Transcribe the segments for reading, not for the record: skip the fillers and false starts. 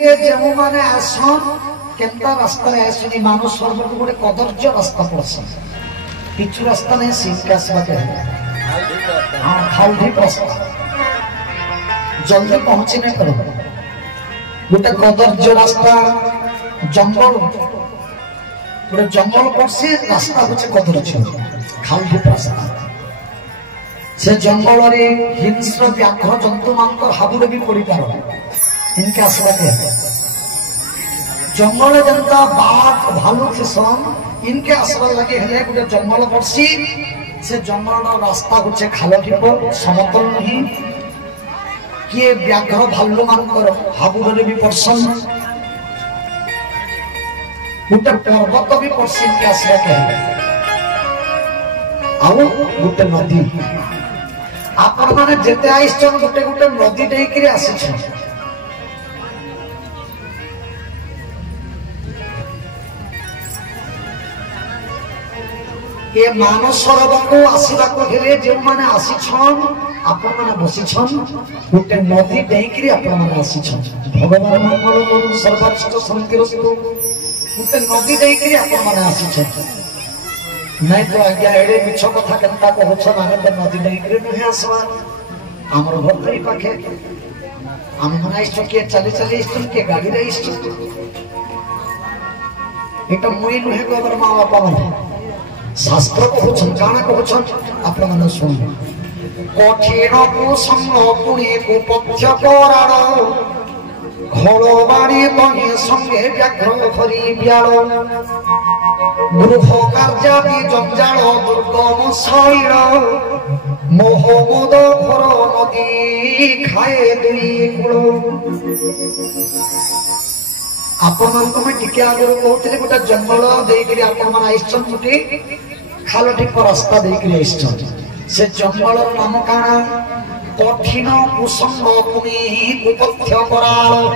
जो माने आसन केंता रास्ता रे आसनी मानव सरोवर को गोटे कदर्य रास्ता पड़स पिछु रास्ता नहीं सीकास बाटे हां खाउठी रास्ता जल्दी पहुंची नहीं करो गोटे कदर्य रास्ता जंगल गोटे जंगल पड़सी रास्ता होचे कदर्य खाउठी रास्ता से जंगल रे हिंस्र व्याघ्र जंतु मान हाबुरे भी पड़ी पारो इनके आसवा के जंगल जनता बाघ भालू किसान इनके आसवा लगे हेले गोटे जंगल पड़सी से जंगल रास्ता गुचे खाल टिप समतल नहीं किए व्याघ्र भालू मानकर हाबुरे भी पड़सन गोटे पर्वत भी पड़सी इनके आसवा के आउ गोटे नदी आपण माने जेते आइछन गोटे गोटे नदी डेई करी आसीछन ये मानव सरोवर को आसीबा को हेले जे माने आसीछन आपण माने बसीछन गोटे नदी डेई करी आपण माने आसीछन भगवान मंगल करू सर्वश्रेष्ठ शांतिरस्तु गोटे नदी डेई करी आपण माने आसीछन नहीं तो आज्ञा एडे मिछ कथा केनता कहछ माने तो नदी नहीं करे नहीं आसवा हमर घर करी पाखे हम मना इष्ट के चली चली इष्ट के गाड़ी रे इष्ट एटा मोई नुहे गोबर मां बापा माने शास्त्र कहछ काना कहछ आपण माने सुन कठिन को संग पुणी को पक्ष कराड़ घोड़ो बाड़ी बनी संगे व्याघ्र हरि ब्याल गृह कार्यादि जंजाल दुर्गम शैल मोह मोद घर नदी खाए दुई कूल आपण टिके आगे कहते गोटे जंगल देकर आपण आईछन गोटे खाल टिप रास्ता देकर आईछन से जंगल नाम काना कठिन कुसंग पुनी कुपथ्य कराल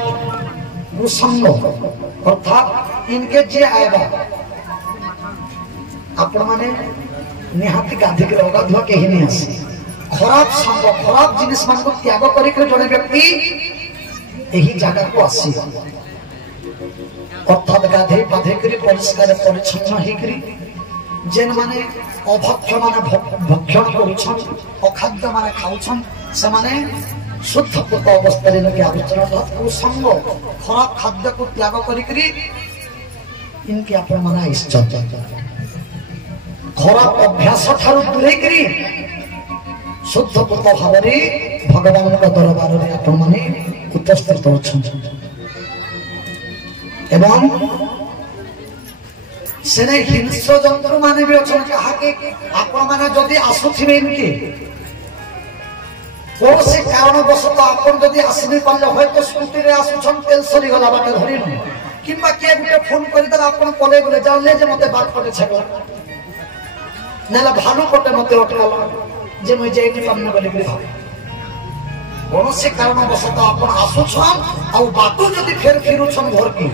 कुसंग अर्थात इनके जे आएगा आपण माने निहाती गाधी के अगाधुआ के ही नहीं आसी खराब संग खराब जिनिस मान को त्याग करी के जने व्यक्ति एही जगह को आसी अर्थात गाधे पाधे करी परिष्कार परिच्छन्न ही करी जेन माने अभक्ष्य माने भक्षण करूछन अखाद्य माने खाउछन से माने शुद्ध पुत अवस्था रे के आचरण को संग खराब खाद्य को त्याग करी करी इनके आपण माने इष्ट खराब अभ्यास ठारू दूरे करी शुद्ध पुत भाव रे भगवान का दरबार रे आपण माने उपस्थित होछन एवं सेने हिंस्र जंतु माने भी अछन कहा के आपण माने जदी आसुथिबे इनके कौन से कारण बसत आपण जदी आसीबे पल्ले होय तो स्कूटी रे आसुछन तेल सरी गला बाटे धरि न किबा के गुटे फोन करि दला आपण पले गले जानले जे मते बात पटे छगला नेला भालू पटे मते अटकाला जे मैं जेनी पन्ने बोले गले कौन से कारण बसत आपण आसुछन आ बातु जदी फेर फिरुछन घर की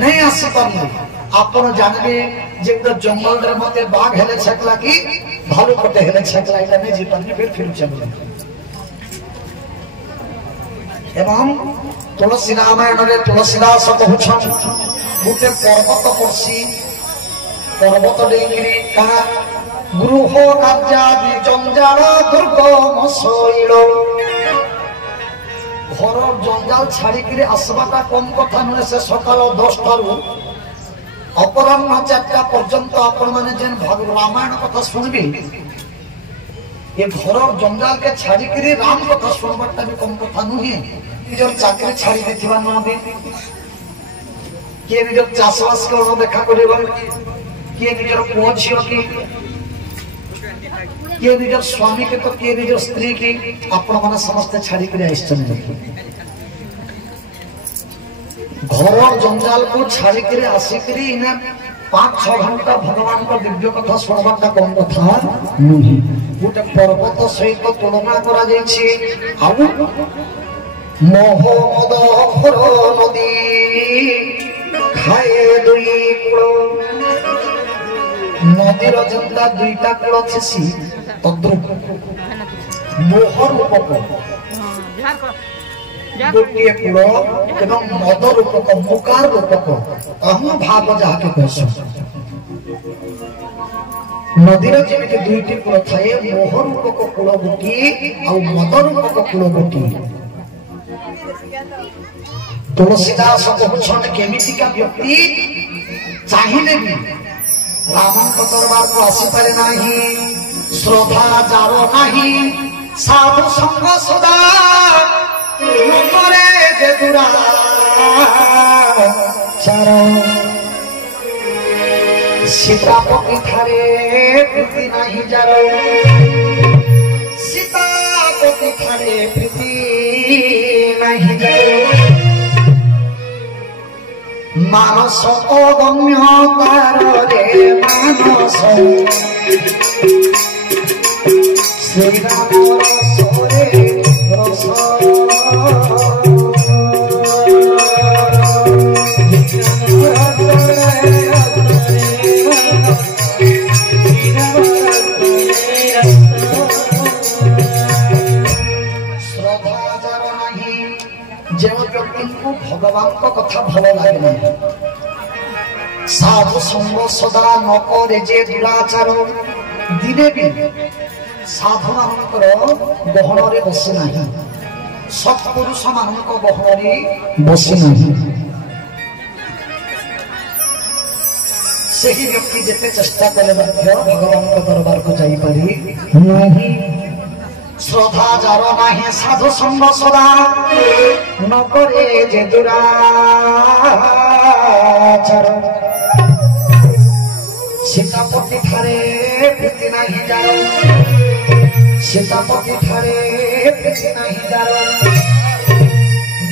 नहीं आसी पानी आपण जानबे जे जंगल रे मते बाघ हेले छकला की भालू पटे हेले छकला इला नहीं जीतने फिर चले एवं तुलसी रामायण रे तुलसीदास कहउछन गुटे पर्वत पड़सी पर्वत देगिरी का गृह कार्यादि जंजाल दुर्गम शैल घर जंजाल छाड़ी के आसवाटा कम कथा नुहे से सकाल 10 टारू अपराह्न 4टा पर्यंत आपण माने जेन रामायण कथा सुनबी ये घर जंजाल के छाड़ी के राम कथा सुनबाटा भी कम कथा नुहे निजर चाकरी छाड़ी देथिबा न दे के निजर चाषबास को देखा करिबा के निजर पुओ झियो की के निजर स्वामी के तो के निजर स्त्री की आपण माने समस्त छाड़ी के आइछन घर जंजाल को छाड़ी के आसिकरी इने 5-6 घंटा भगवान का दिव्य कथा सुनबाटा कम कथा नहीं गोटे पर्वत सहित तुलना करा जायछि आउ मोह मद घर नदी खाए दुई कूल नदीर जनता दुईटा कूल छेसी तद्रुप मोह रूपक गोटे कूल एवं मद रूपक मुकार रूपक अहम भाव जहाँके कहस नदीर जमी दुईटी कूल थाए मोह रूपक कूल गोटी आ मद रूपक कूल गोटी तुलसीदास कहछन केमितिका व्यक्ति चाहिए भी रामन दरबार को आसी पारे नाही श्रद्धा जार नाही साधु संग सदा करे जे दुराचार सीतापति थारे प्रीति नाही जार सीतापति थारे प्रीति नाही जार मानस अगम्य तार रे मानस श्री राम रस रे रस भगवान को कथा भल लगे साधु संग सदा न करे जे दुराचार दिने भी साधु मानकर गहन रे बसी नाही सत्पुरुष मानक गहन रे बसी नाही सही व्यक्ति जेते चेष्टा करे भगवान को दरबार को जाई पारी नाही श्रद्धा जार नाही साधु संग सदा न करे जे दुराचार सीतापति थारे प्रीति नाही जार सीतापति थारे प्रीति नाही जार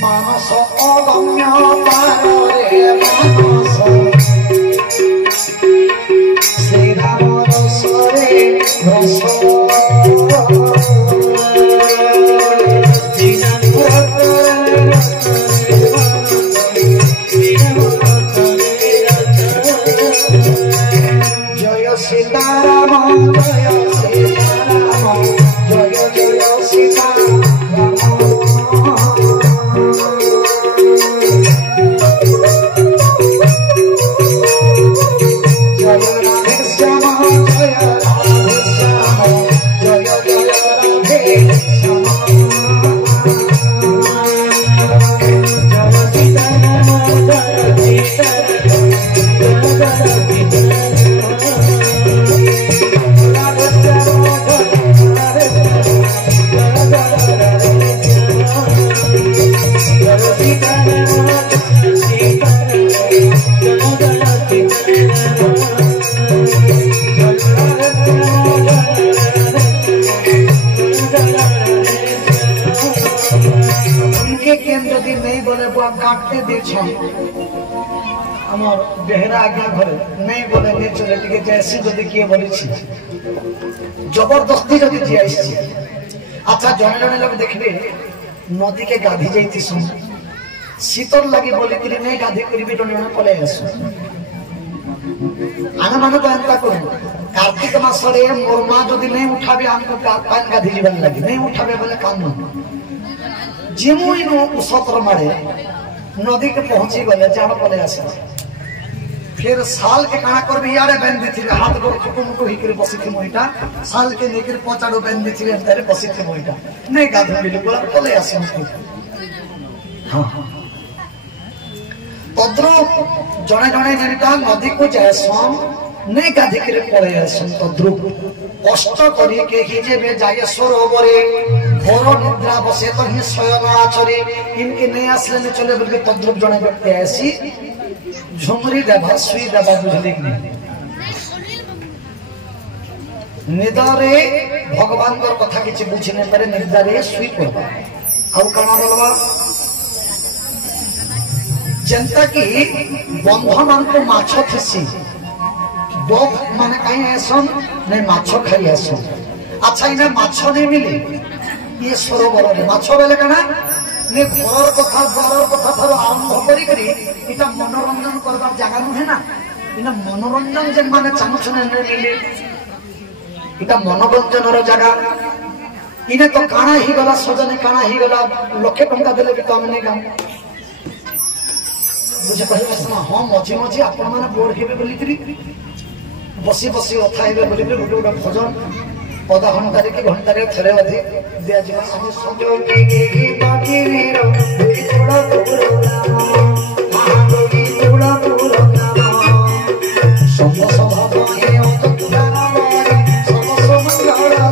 मानस अगम्य तार रे मानस श्री राम रस रे रस जय सीताराम जय सीताराम जय जय सीताराम जय राधे श्याम जय राधे श्याम जय जय राधे श्याम नहीं बोले काटते दे बेहरा आज्ञा घरे नहीं बोले नहीं चले टे जैसी जदि किए बोली जबरदस्ती जदि जी आई अच्छा जने जने लोग देखबे नदी के गाधी जाती शीतल लगे बोली नहीं गाधी करी जने जने पले आस आने माने तो एंता करू कार्तिक मास मोर माँ जदि नहीं उठाबे हमको पान गाधी जीवन लगे नहीं उठाबे बोले काम जिमुई सतर मारे नदी के पहुंची गले जान पले आस फिर साल के काना कर यारे बेंदी थी हाथ गोड़ खुटुमुटु हिकर बसी थी मोइटा साल के नेकर पचाड़ो बेंदी थी अंदर बसी थी मोइटा नहीं गाधु बिल्कुल पले आस हां तद्रुप जने जने जेटा नदी को जायसम नहीं गाधी करे पले आसम तद्रुप कष्ट करी के ही जेबे जाय सरोवरे घोर निद्रा बसे तो ही स्वयं आचरे इनके नहीं आसले नहीं चले बल्कि तद्रुप जने व्यक्ति ऐसी झुमरी देवा सुई देवा बुझली निदारे भगवान को कथा किछि बुझिने पारे निदारे सुई पड़बा आउ काना बोलबा जनता की बंधमान को माछ थसी बोक माने काई ऐसन नहीं माछ खाई ऐसन अच्छा इने माछ नहीं मिले ये सरोवर रे माछ बेले कना ने घरर कथा द्वारर कथा थारो आरंभ करी करी इटा मनोरंजन करबार जगह नुहे ना इना मनोरंजन जे माने चामुचने ने मिले इटा मनोरंजनर जगह इने तो काना ही गला सजने काना ही गला लक्षे टंका देले भी काम नहीं काम मुझे कहे बसना हां मझे मझे आपण माने बोर्ड हेबे बोली करी बसी बसी अथा हेबे बोली करी गोटे गोटे भजन आधा घंटा रे कि घंटा रे थरे अधि दिया जिमा हम संजोगी की बाकी वीरो थोड़ा दूर महागोगी थोड़ा दूर सब स्वभाव है ओ ज्ञान वाले सब समझाड़ा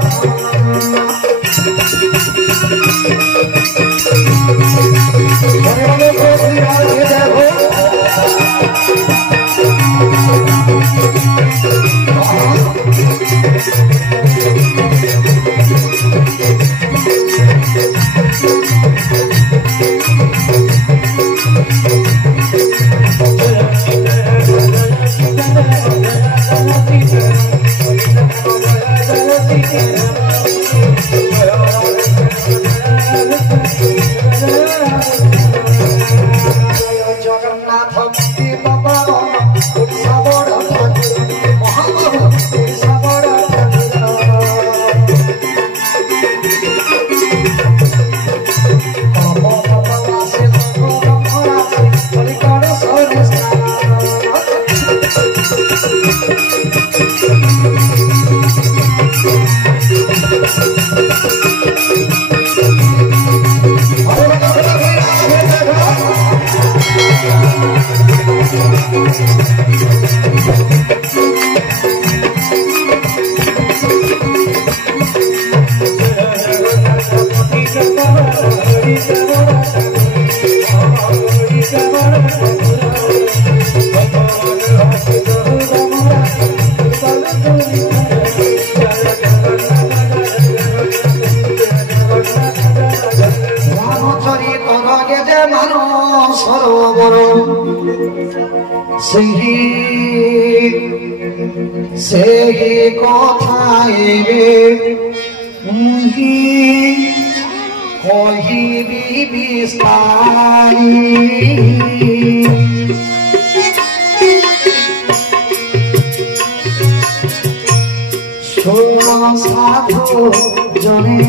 अरे वो देखो से कथाएबे कहिबी विस्तारी सोना साधु जने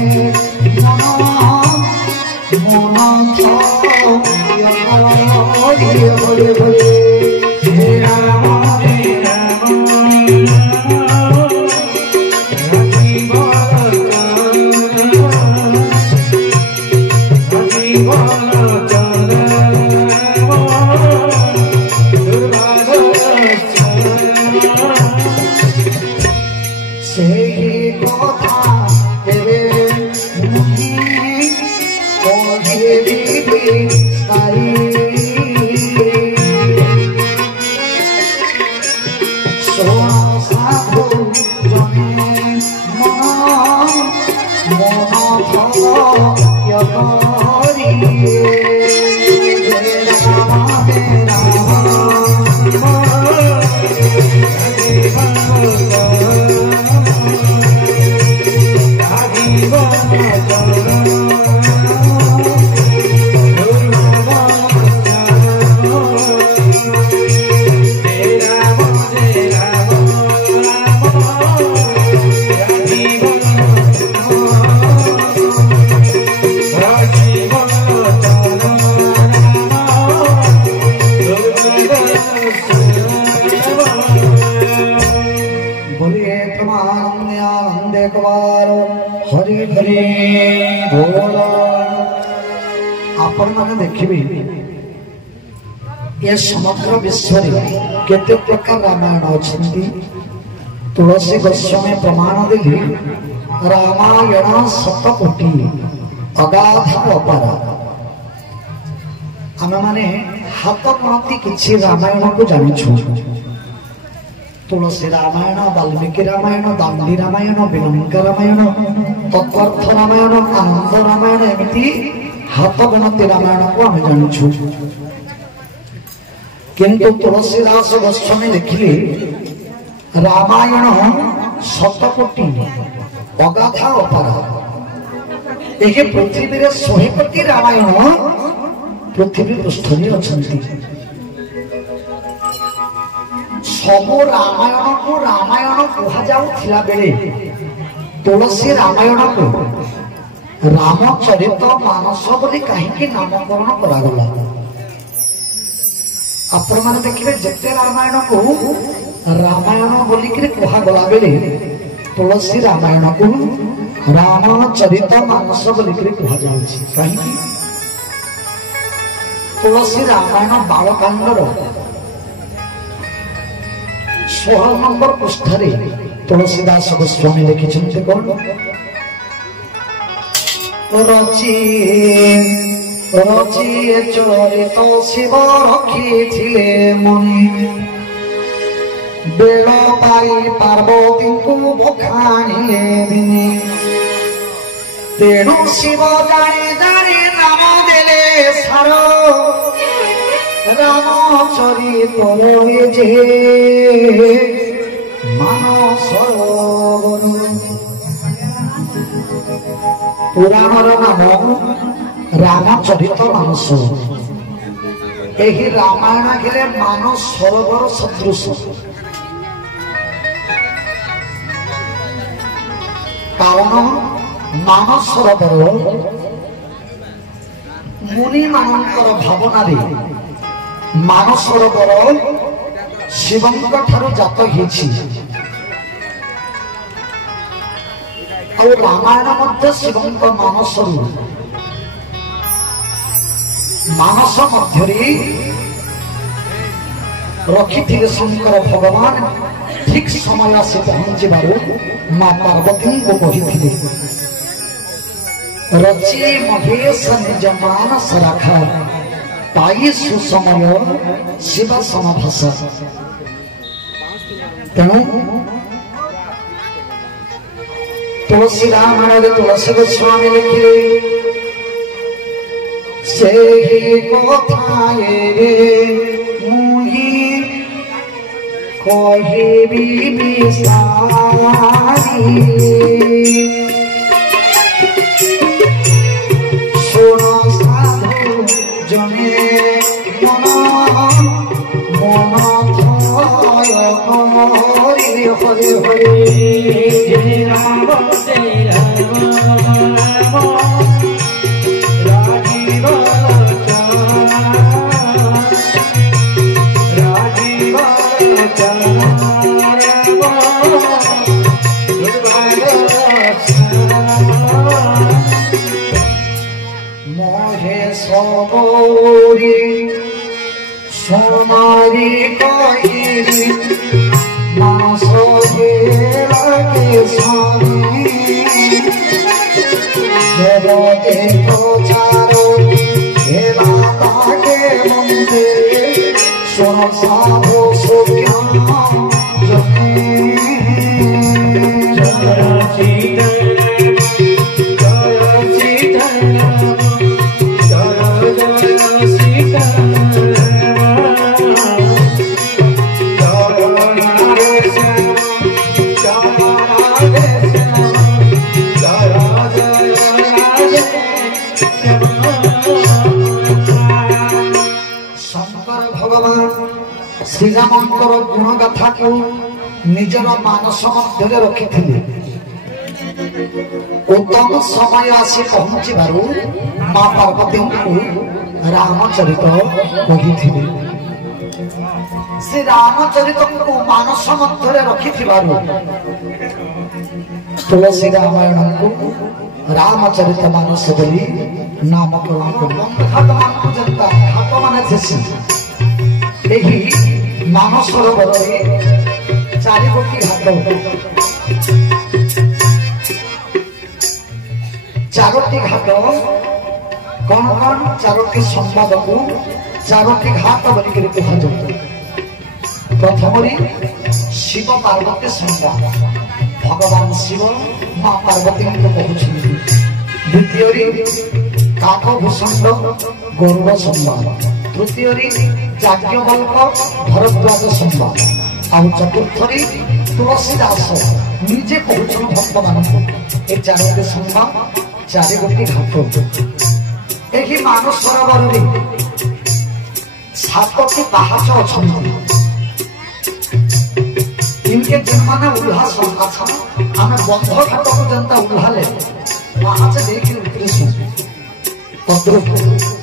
मन ये समग्र विश्व केते प्रकार रामायण अच्छी तुलसी गोस्वामी प्रमाण देली रामायण 7 कोटी अगाध अपार आम माने हाथ गणती किसी रामायण को जानिछु तुलसी रामायण वाल्मीकि रामायण दांडी रामायण विलंका रामायण तत्पर्थ रामायण आनंद रामायण एमती हाथ गणती रामायण को आम जानिछु किंतु तुलसीदास गोस्वामी लिखिले रामायण 7 कोटी अगाधा अपार यही पृथ्वी रे 100 कोटी रामायण पृथ्वी पृष्ठरे अछंती सब रामायण को रामायण कहा जाउथिला बेले तुलसी रामायण को रामचरित मानस बोली कहीं नामकरण करागला आपण मैंने देखिए जिते रामायण को रामायण बोलिक कहगला बेले तुलसी रामायण को रामचरित मानस बोलिक कह कहीं तुलसी रामायण बालकांडर 16 नंबर पृष्ठरे तुलसीदास गोस्वामी लिखिछन्ते कोन रची रची चरित शिव रखिथिले मुनि बेल पाई पार्वती को बखाणिले दिने तेणु शिव जाने जाने नाम देले सारो रामचरित जे मानस पुराणर नाम रामचरित मानस यही रामायण के मानस सरोवर सदृश कारण मानस सरोवर मुनि मानकर भावना मानस सरोवर शिवंक ठारू जात होइछि और रामायण मध्य शिवंक मानस मानस मध्य रखी शंकर भगवान ठीक समय से पहुंचे मां पार्वती को कही रची महेश निज मानस रखा पाई सुसमय शिव समभाषा तेणु तुलसी रामायण तुलसी गोस्वामी लिखिले से ही कथाए मुहि कहिबी बिसारी सुन साधु जने मन मन थय करि हरि हरि जय राम जय राम राजीव राजीव मोहे सबोरी सोनारी कहिरी मानस के स्वामी जगते को चारो हेला ताके मंदे सुन साधु सुज्ञान जने श्रीरामंकर गुण गाथा को निजर मानस मध्य रखी उत्तम समय आसी पहुंची मां पार्वती को रामचरित कही श्री रामचरित को मानस मध्य रखी तुलसी रामायण को रामचरित मानस बोली नामकरण जनता घाट मान मानस सरोवर चारि गोटी घाट चारोटी घाट कौन कौन चारोटी संवाद को चारोटी घाट बोलिक कह प्रथम शिव पार्वती संवाद भगवान शिव मां पार्वती को कहते द्वितीय काकभूषण गरुड़ संवाद तृतीय याज्ञवल्क भरद्वाज संवाद आउ चतुर्थी तुलसीदास निजे कहते भक्त मान चारोटी संवाद चारि गोटी घाट यही मानस सरोवर सातटी पाहाच अच्छा इनके जिनमाने उल्लास आम बंध घाट को जनता उल्लाले पाहाच देखिए दिशु तद्रुप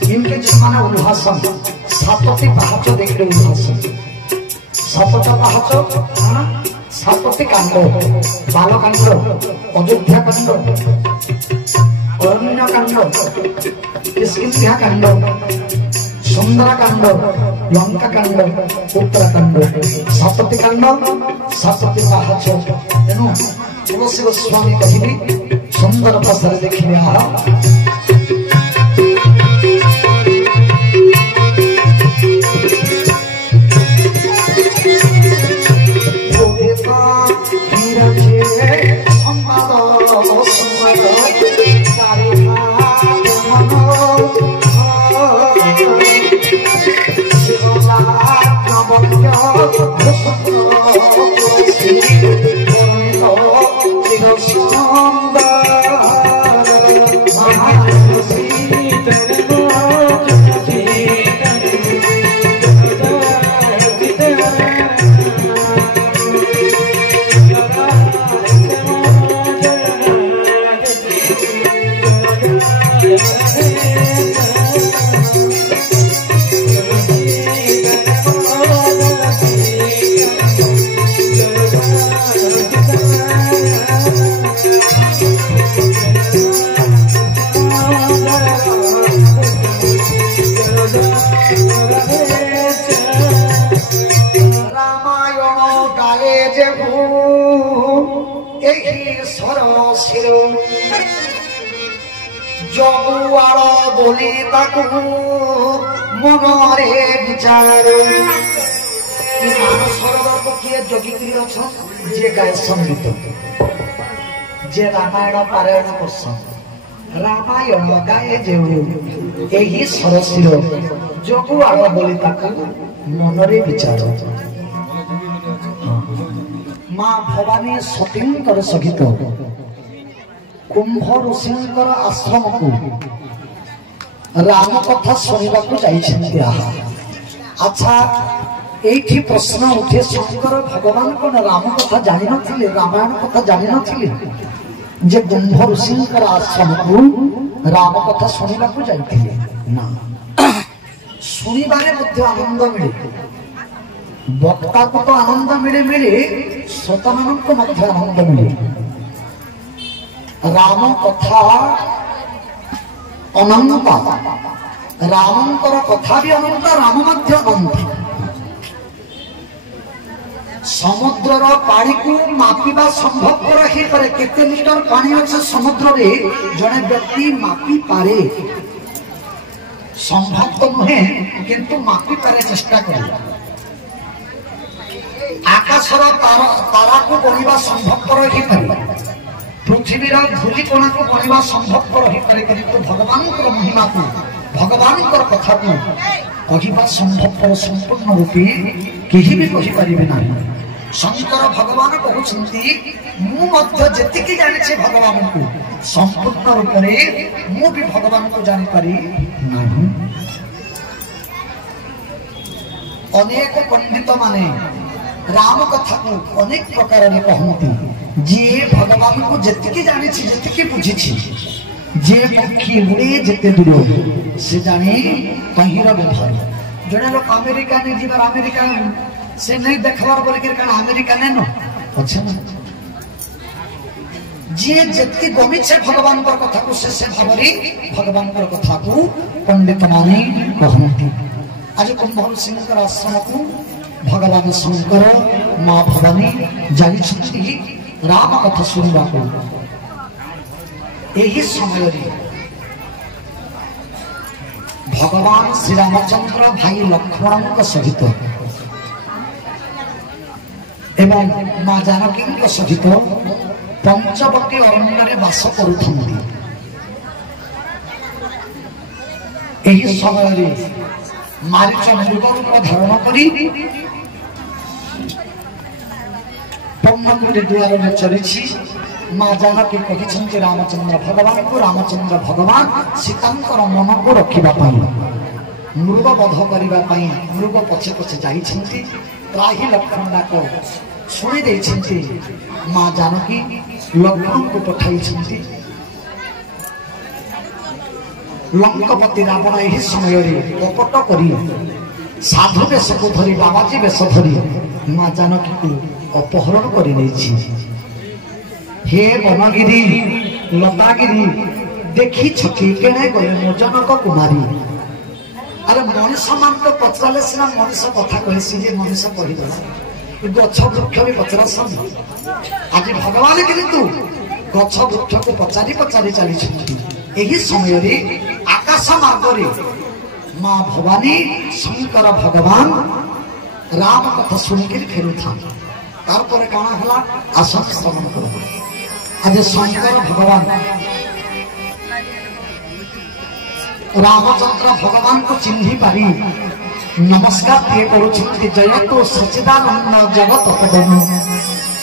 इनके जिसमाने उल्लासन सातोटी पाहाच देखले उल्लासन सातोटा पाहाच ना सातोटी कांड बाल कांड अयोध्या कांड अरण्य कांड किष्किंधा कांड सुंदरा कांड लंका कांड उत्तराकांड सातोटी कांड सातोटी पाहाच तेणु तुलसी गोस्वामी कहबी सुंदर भाषा देखिए मनरे विचार जे गाय संगीत जे रामायण पारायण करसन रामायण गाए जेउ एही सरसिर जगुआड़ बोली ताकू मनरे विचार मां भवानी सतींकर सहित कुंभ ऋषिंकर आश्रम को राम कथा शुणा अच्छा ये प्रश्न उठे शंकर भगवान कौन राम कथा जानी नथिले रामायण कथा जानी नथिले जे कुंभ ऋषिंकर आश्रम को राम कथा शुणा जाइथिले ना शुणिबारे मध्य आनंद मिले वक्ता को तो आनंद मिले मिले श्रोता को मध्य आनंद मिले राम कथा अनंत रामंकर कथा भी अनंत राम मध्य अनंत समुद्रर पानी को मापिबा संभवपर हे पारे केते लीटर पानी अछि समुद्र रे जने व्यक्ति मापी पारे संभव तो नहे किंतु मापी पारे चेष्टा करे आकाशर तारा को गणिबा संभवपर हे पारे पृथ्वीर धूली कणा को गणिबा संभवपर हे पारे किंतु भगवान को महिमा को भगवान को कथा को कहिबा संभवपर संपूर्ण रूपे केही भी कहि परिबे नाही शंकर भगवान कहउछंती मु मध्य जतिकी जानिछे भगवान को संपूर्ण रूप रे मु भी भगवान को जानि पारि नाही अनेक पंडित माने राम कथा को अनेक प्रकार रे कहमती जे भगवान को जतिकी जानिछे जतिकी बुझिछि जे पक्षी उड़े जेते दूर से जाने कहीं व्यवहार जड़े लोग अमेरिका ने जीवन अमेरिका से नहीं देखवार बोले कि अमेरिका ने नो अच्छा ना जे जति गमी छे भगवान पर कथा को से भावरी भगवान पर कथा को पंडित माने कहमती आज कुंभल सिंह आश्रम को भगवान शंकर मां भवानी जाई छथि राम कथा सुनबा को यही समय भगवान श्री रामचंद्र भाई लक्ष्मण सहित एवं मां जानकी सहित पंचवटी अरण्य बास करुथंती यही समय मारीच मृग रूप धारण करी पन्नकुटी द्वार में चली मां जानकी कहिछंती रामचंद्र भगवान सीतांकर मन को रखिबा पई मृग वध करिबा पई मृग पछे पछे जाइछंती त्राही लक्ष्मण को सुनि दैछंती मां जानकी लक्ष्मण को पठाइछंती लंकपति रावण यही समय कपट कर साधु बेश को धरी बाबाजी बेश धरी माँ जानकी को अपहरण कर हे वनगिरी लतागिरी देखी छकी केणे गले मो जनक कुमारी। अरे मनीष मान तो पचराले सीना मनीष कथा कही मनीष कही गछ वृक्ष भी पचरा आज भगवान किंतु गछ वृक्ष को पचारि पचारि चली यही समय आकाश मार्ग माँ भवानी शंकर भगवान राम कथा शुणिक फेरू था तार काना हला आसन श्रवण कर आज शंकर भगवान रामचंद्र भगवान को चिन्ही पारी नमस्कार दिए करुछंती जयतु सच्चिदानंद जगत पदम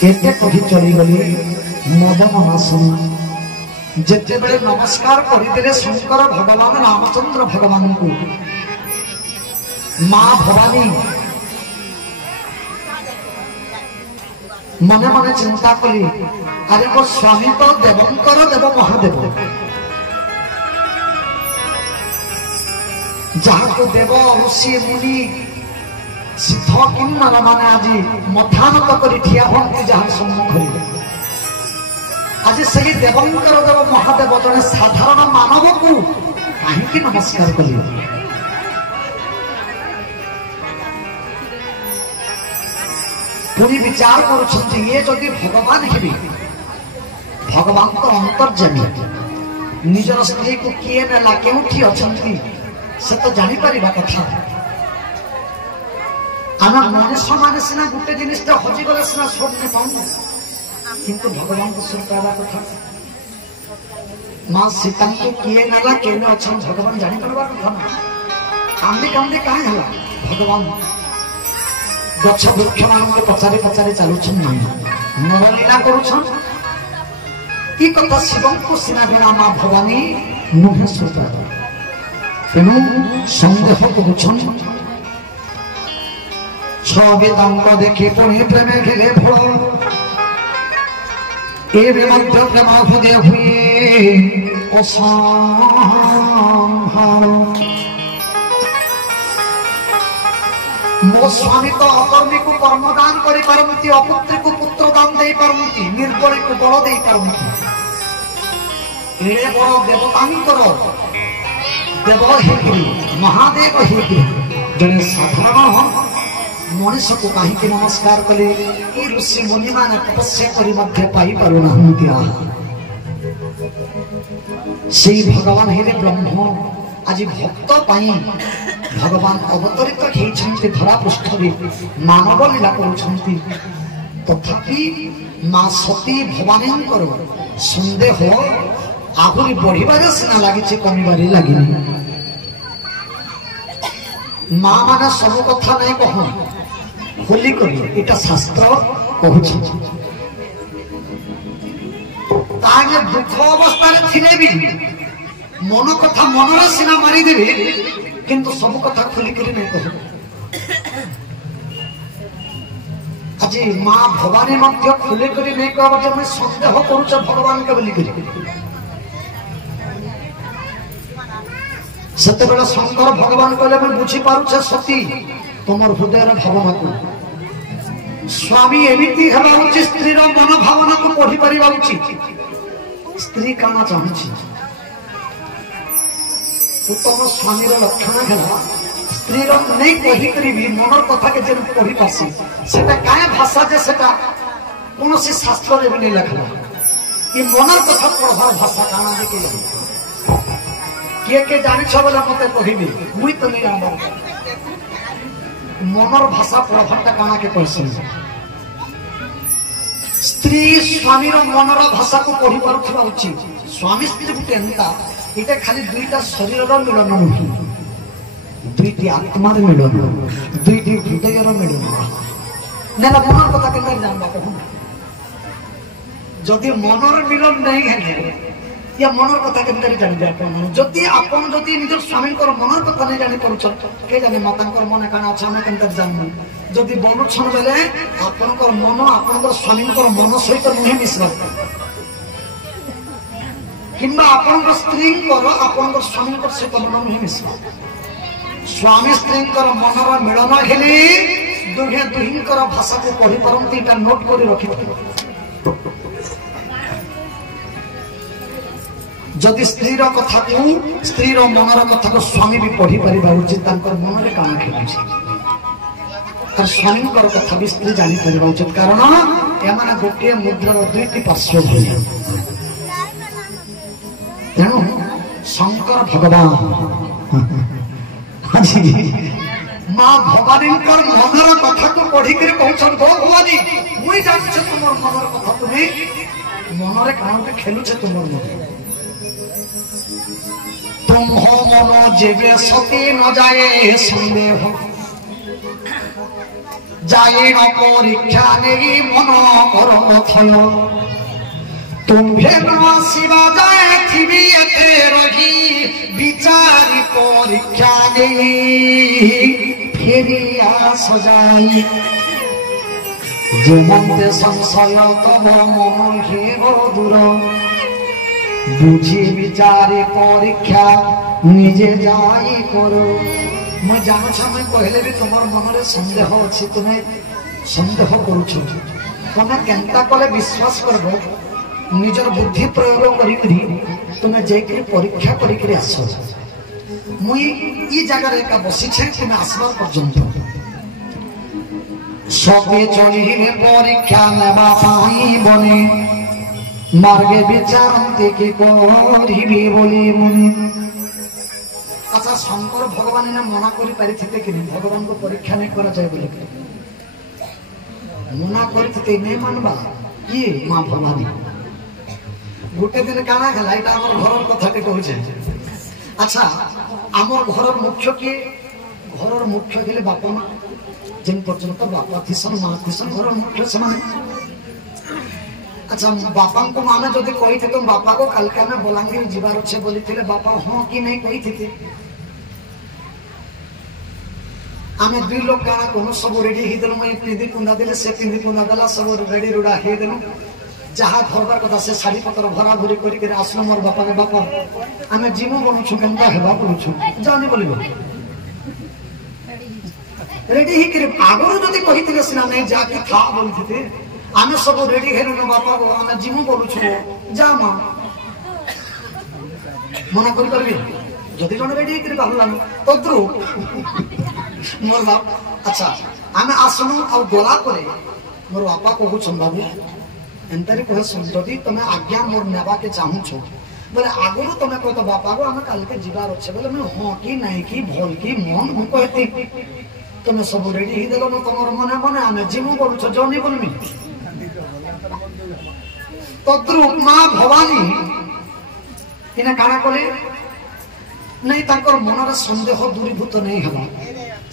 एते कही चली गली मदन आसन जेते बेले नमस्कार करिदेले शंकर भगवान रामचंद्र भगवान को माँ भवानी मने मने चिंता कली अरे मो स्वामी तो देवंकर देव महादेव जहाँ को देव ऋषि मुनि सिद्ध किन्नर माने आज मथानत करी ठिया होती जहाँ सम्मुख आज सही देवंकर देव महादेव जड़े साधारण मानव को कहीं नमस्कार करिए पुरी विचार करुछंती ये जदि भगवान हेबे भगवान तो अंतर्जामी निजर स्त्री को किए नेला केउठी अछंती से तो जानी परिबा कथा आना मनुष्य माने सिना गुटे जिनिसटा हजि गले सिना स्वप्न पाऊं किंतु भगवान को सुनतारा कथा मां सीता को किए नेला केने अछन भगवान जानी परिबा कथा कांदी कांदी काहे हला भगवान गछ वृक्ष मान को पचारि पचारि चलुछन नहीं नरलीला करुछन ई कथा शिवं को सिना गणा मां भवानी नुहे सुता तेणु संदेह करुछन छवेदांक देखि पुणी प्रेमे घेरे फल ए मध्य प्रेम हृदय हुए असंहार मो स्वामी तो अकर्मी को कर्मदान करि पारंती अपुत्री को पुत्र दान दे पारंती निर्बली को बल दे पारंती एड़े बड़ देवतांकर देव हेकि महादेव हेकि जने साधारण मनुष्य को कहीं नमस्कार कले ये ऋषि मुनि मान तपस्या करि मध्य पाई पारु नाहंती से भगवान हेले ब्रह्म आज भक्त पाई भगवान अवतरित होइछन्ति धरा पृष्ठरे मानव लीला करुछन्ति तथापि मां सती भवानींकर संदेह आहुरी बढ़िबारे सिना लागिছে कमिबारे लागिनी मां माने सब कथा नै कहन खोली करी एटा शास्त्र कहूछ तागे दुख अवस्था रे थिले भी मन कथा मनरा सिना मारी देबे किंतु सब कथा खुली करी नहीं कह आज मां भवानी मध्य खुली करी नहीं कह जे मैं संदेह करूछ भगवान के बोली करी सत्य बेला शंकर भगवान कहले मैं बुझी पारुछ सती तुमर हृदय रे भावना को स्वामी एमिति हेबा उचित स्त्री रो मन भावना को पढ़ी परिबा उचित स्त्री काना चाहछि उत्तम स्वामी लक्षण है स्त्री नहीं कही करी मनर कथा के जेन पढ़ी पासी सेटा काय भाषा जे सेटा कोनोसी शास्त्र रे भी नहीं लिखला ये मनर कथा पढ़ार भाषा काना दे के जानि छ बोला मते कहिबी मुई तो नहीं आबो मनर भाषा पढ़ारटा काना के कहसन स्त्री स्वामी रो मनर भाषा को पढ़ी पारुथिबा उचित स्वामी स्त्री गुटे एंता इटा खाली दुईटा शरीर मिलन नुह दुईटी आत्मार मिलन दुईटी हृदय मिलन ना मनर कथा के जानवा कहूँ जदि मनर मिलन नहीं है या मनर कथा के जानबे जदि आपन जदि निजर स्वामी मनर कथा नहीं जानी पारुछ के जाने माता मन काना अच्छा आम के जानू जदि बोलुछन बेले आपन मन आपन स्वामी मन सहित नुहे मिश्र किंबा आपण स्त्री आपण स्वामी सहित मन नुहे मिस स्वामी स्त्री मनर मिलन हेले दुहे दुहींकर भाषा को पढ़ी पारती नोट कर रखि जदि स्त्री कथा को स्त्री मनर कथा को स्वामी भी पढ़ी पार उचित मन में काना खेलुचे स्वामी कथा भी स्त्री जापर उचित कारण एम गोटे मुद्रार दुईटी पार्श्व भाई तेणु शंकर भगवान माँ भवानी मनर कथा को पढ़ी कहते भवानी मुई जानी तुम मनर कथा तुम्हें मनरे कौन खेलुचे तुम मन तुम हो मन जेबे सती न जाए संदेह जाए न परीक्षा नहीं मन कर थय तुम्हें न शिवा जाए थी रही विचारी परीक्षा नहीं फेरी आस जाई जीवंते संशय तब मन हेर दूर बुझी विचारी परीक्षा निजे जाई करो मैं जानु मैं कहले भी तुम मन में संदेह अच्छी तुम्हें संदेह करुछ तुम्हें केनता कले विश्वास करबो निजर बुद्धि प्रयोग करी तुम्हें जाकर परीक्षा करी आस मुई ई जगह एका बसी छे तुम्हें आसबार पर्यंत सबे चढ़िले परीक्षा नेबा पाई बने मार्गे विचारते कि करिबी बोली मुनि अच्छा शंकर भगवान ने मना करि पारिथिते कि भगवान को परीक्षा नहीं करा जाए बोली मना करिथिते नहीं मानबा ये मां भवानी गोटे दिन काना गला एटा हमर घर कथा के कहै छै अच्छा हमर घर मुख्य के घर मुख्य गेले बापा मां जिन पर्यंत बापा थिसन मां थिसन घर मुख्य समान अच्छा बापा को माने जदि कहि थे तुम बापा को कलका में बलांगीर जीवार अच्छे बोली थे बापा हाँ कि नहीं कही थी आम दुई लोग काना कोनो सब रेडी ही देलु मैं पिंदी पुंदा देले से पिंदी पुंदा देला सब रेडी रुड़ा हे देलु जहा घरबार कथा से साड़ी पत्र भरा भरी करी के आसलो मोर बापा के बापा आमे जीमो बनु छु केनता हेबा करू छु जानि बोलिबो रेडी ही करे आगरो जदि कहि थे सिना नहीं जाके था बोली थे आमे सब रेडी हेनु न बापा को आमे जीमो बोलु छु जा मां मना करि करबी जदि जण रेडी करे कहला तद्रु मोर बाप अच्छा आमे आसनु आ गोला करे मोर बापा कहू छ बाबू एंतरी कह जदि तमे आज्ञा मोर नेबा के चाहू छ बोले आगरो तमे कह तो बापा को आमे काल के जीवार अच्छे बोले मैं हां कि नहीं कि भोल कि मन हूं कहती तमे सब रेडी ही देलो न तमर मने मने आमे जीमो बोलु छ जनी बोलमी तद्रुप मां भवानी इना काना कले नहीं ताकर मनर संदेह दूरीभूत नहीं हबा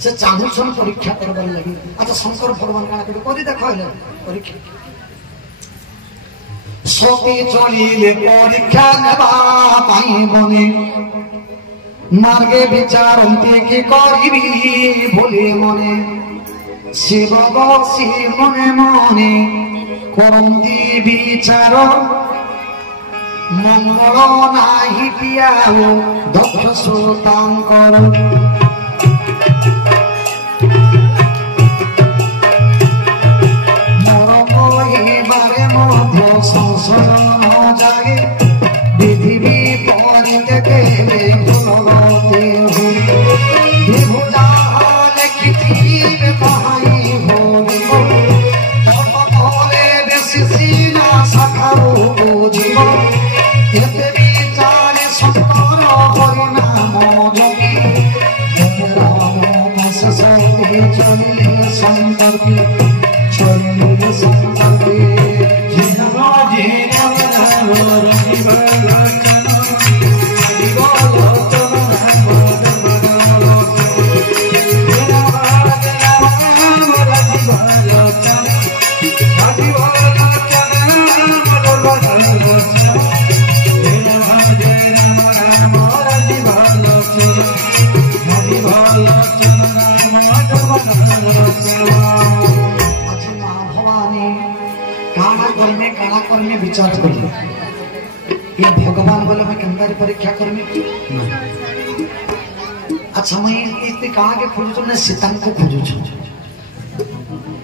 से चाहू छन परीक्षा करबार लागि अच्छा शंकर भगवान काना करि देखले परीक्षा सती चलिले परीक्षा नेबा पाई बने मार्गे विचारन्ते कि करिबी बोले मने शिव बसी मने मने करन्ती विचार मंगल नाही पियाओ दक्ष सुतांकर मोर बारे मध्य संशय न जागे विधि विपरीत केले भुलते हुई विभु जहाँ लिखिथिबे कहाई होइबो तपले बेसी सीना सखाओ बुझिब एते विचारे शंकर हरि नाम जपि राम ससते चलिले शंकर के चलिले शंकर के जिनवा जिनवा रवि बलचन विचार करिए ये भगवान बोले मैं कंगारी परीक्षा करमी अच्छा मैं इतने कहा के खोजु ना सीतांग को खोजु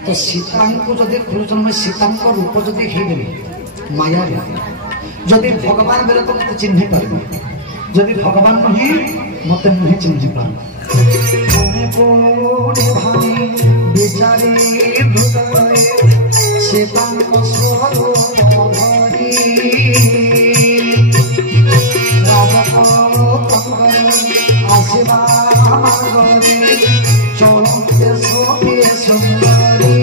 तो सीतांग को जदि खोजु मैं सीतांग को रूप जदि हे देबी माया रे जदि भगवान बेले तो मते चिन्हि पारबी जदि भगवान नहीं मते नहीं चिन्हि पारबी कोने कोने भाई बेचारे भुगाए सीतांग को सोहरो भरी आशिवा मागरे चोलते सोते सुंदरी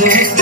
Yeah.